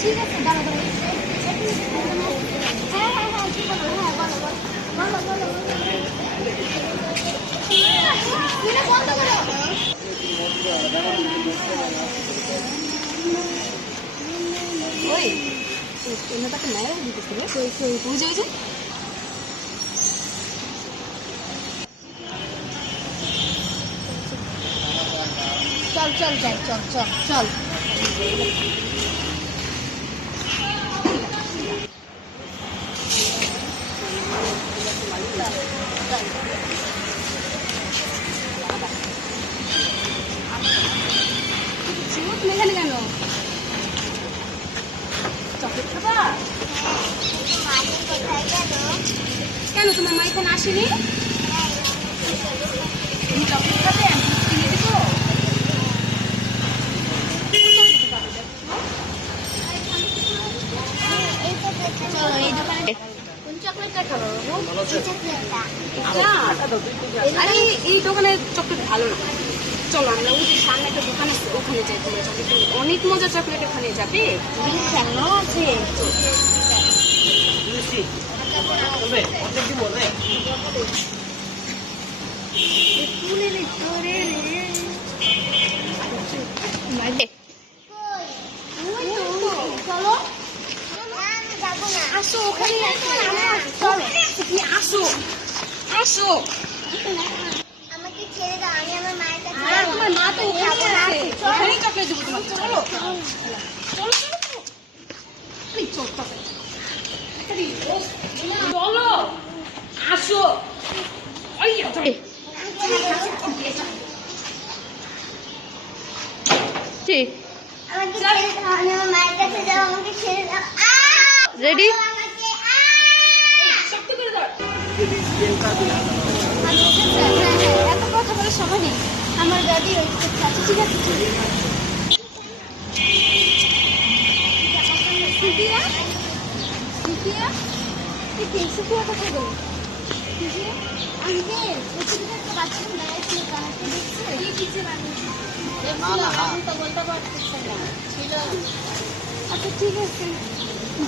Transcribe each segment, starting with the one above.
ঠিক আছে, দাঁড়া দাঁড়া। হ্যাঁ হ্যাঁ হ্যাঁ, কি বলো? হ্যাঁ বলো বলো বলো বলো বলো, বন্ধ করো। ওই তাকে নেয় দিতেছিল, বুঝে বুঝে। চল চল যাই, চল চল চল। তুমি এখানে কেন? চকলেট খাবা? কেন তোমার মা এখানে আসেনি? তুমি চকলেট খাবে? আমি কিনে দেবো। চলো এই দোকানে। কোন চকলেটটা খাবো? আরে এই দোকানে চকলেট ভালো না। চলো আমরা ওই যে সামনে একটা দোকান আছে, ওখানে যাই। তোমার চকলেট অনেক মজা, চকলেট ওখানে যাবে। খেলনা আছে। চলো আসো, ওখানে আসো আসো। আমাকে ছেড়ে দাও, আমি আমার মায়ের কাছে তোমার মা তো ওখানে আছে, ওখানেই চকলেট দেবো তোমাকে। চলো চলো চলো আসো। ঠিক আমাকে ছেড়ে দাও, আমি আমার মায়ের কাছে যাও, আমাকে ছেড়ে দাও। রেডি? আমাকে শক্ত করে ধর। এত কথা বলে সময় নেই, আমার দাদি ওই করতে আছে। ঠিক আছে সুফিয়া, সুফিয়া সুফিয়া কোথায় গেল? আঙ্কেল একটা বাচ্চা দাঁড়িয়েছিল, কানাকে দেখছে কি কিছু আমি তো বলতে পারতেছি না ছিল। আচ্ছা ঠিক আছে,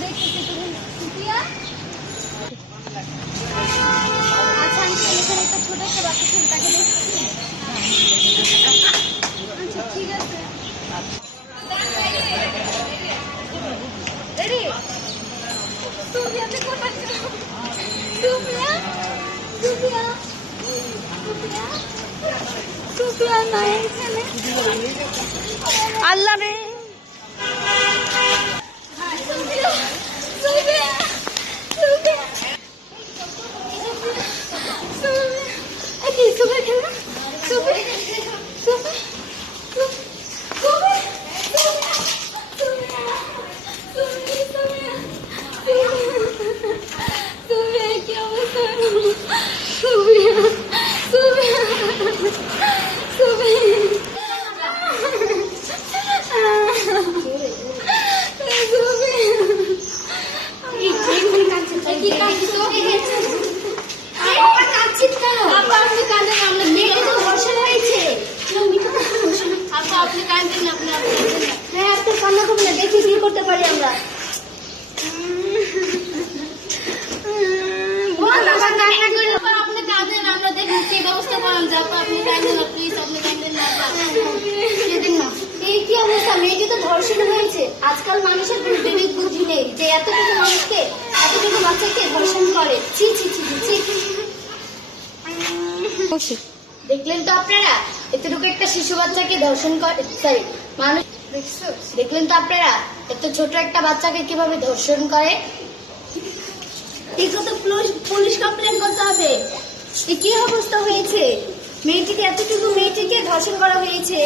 দেখতেছি তুমি। সুফিয়া আচ্ছা আঙ্কেল, এখানে একটা ছোট একটা বাচ্চা ছিল, তাকে দেখছি। আচ্ছা ঠিক আছে, রেডি? সুফিয়া আপনি কোথায় ছিল? সুফিয়া সুফিয়া সুফিয়া সুফিয়া নাই এখানে। আল্লাহ রে, সুফিয়া সুফিয়া সুফিয়া কি সুফিয়া খেলা? সুফিয়া সুফিয়া কি অবস্থা? সুফিয়া সুফিয়া দেখি কি করতে পারি আমরা। আমরা দেখি ব্যবস্থা করান যাবো। আপনি কাঁদেন না প্লিজ, আপনি কাঁদেন না। এই কি অবস্থা? মেয়েটি তো ধর্ষণ হয়েছে। আজকাল মানুষের কোনো বিবেক বুদ্ধি নেই যে এতটুকু মানুষকে, এতটুকু বাচ্চাকে ধর্ষণ করে। ছি ছি ছি ছি। দেখলেন তো আপনারা, এতটুকু একটা শিশু বাচ্চাকে ধর্ষণ করে, সরি মানুষ। দেখলেন তো আপনারা, এত ছোট একটা বাচ্চাকে কিভাবে ধর্ষণ করে। এগুলো তো পুলিশ কমপ্লেন করতে হবে। কি অবস্থা হয়েছে? মেয়েটিকে, এতটুকু মেয়েটিকে ধর্ষণ করা হয়েছে।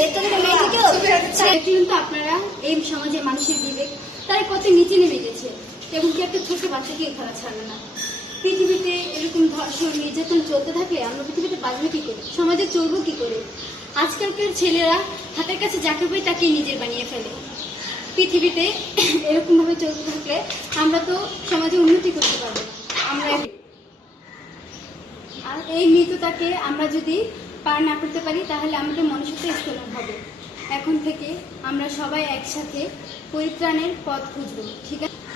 দেখলেন তো আপনারা, এই সমাজে মানুষের বিবেক তাই কত নিচে নেমে গেছে, এবং কি একটা ছোট বাচ্চাকে ঘোরা ছাড়বে না। পৃথিবীতে এরকম ধর্ষণ নির্যাতন চলতে থাকলে আমরা পৃথিবীতে বাঁচবো কি করে, সমাজে চলবো কি করে? আজকালকার ছেলেরা হাতের কাছে যাকে পাই তাকেই নিজের বানিয়ে ফেলে। পৃথিবীতে এরকম ভাবে চলতে থাকলে আমরা তো সমাজে উন্নতি করতে পারবো না। আমরা আর এই মৃত্যুটাকে আমরা যদি পার না করতে পারি, তাহলে আমাদের মনুষ্যত্ব স্খলন হবে। এখন থেকে আমরা সবাই একসাথে পরিত্রাণের পথ খুঁজব, ঠিক আছে?